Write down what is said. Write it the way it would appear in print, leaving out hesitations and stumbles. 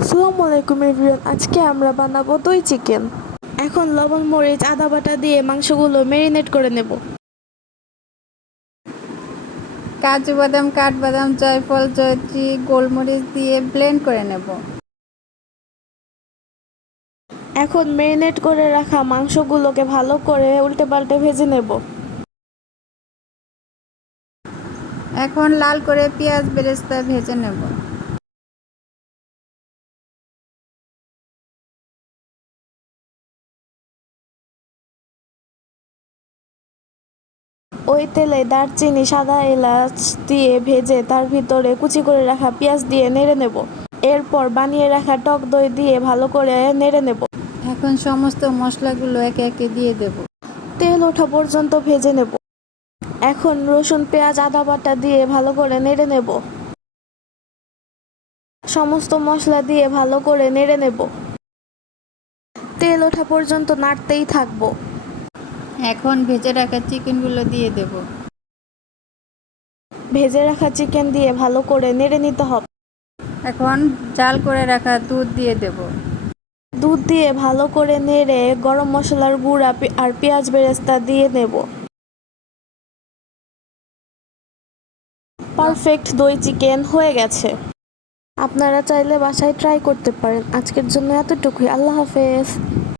আসসালামু আলাইকুম এভরিওয়ান, আজকে আমরা বানাবো দই চিকেন। এখন লবণ মরিচ আদা বাটা দিয়ে মাংসগুলো ম্যারিনেট করে নেব। কাজু বাদাম কাঠবাদাম জয়ফল জয়ত্রী গোলমরিচ দিয়ে ব্লেন্ড করে নেব। এখন ম্যারিনেট করে রাখা মাংসগুলোকে ভালো করে উল্টে পাল্টে ভেজে নেব। এখন লাল করে পেঁয়াজ বেরেস্তা ভেজে নেব। ওই তেলে দারচিনি সাদা এলাচ দিয়ে ভেজে তার ভিতরে কুচি করে রাখা পেঁয়াজ দিয়ে নেড়ে নেব। এরপর বানিয়ে রাখা টক দই দিয়ে ভালো করে নেড়ে নেব। এখন সমস্ত মশলাগুলো একে একে দিয়ে দেব। তেল ওঠা পর্যন্ত ভেজে নেব। এখন রসুন পেঁয়াজ আদা বাটা দিয়ে ভালো করে নেড়ে নেব। সমস্ত মশলা দিয়ে ভালো করে নেড়ে নেব। তেল ওঠা পর্যন্ত নাড়তেই থাকবো। এখন ভেজে রাখা চিকেনগুলো দিয়ে দেব। ভেজে রাখা চিকেন দিয়ে ভালো করে নেড়ে নিতে হবে। এখন জাল করে রাখা দুধ দিয়ে দেব। দুধ দিয়ে ভালো করে নেড়ে গরম মশলার গুঁড়া আর পেঁয়াজ বেরেস্তা দিয়ে নেব। পারফেক্ট দই চিকেন হয়ে গেছে। আপনারা চাইলে বাসায় ট্রাই করতে পারেন। আজকের জন্য এতটুকুই। আল্লাহ হাফেজ।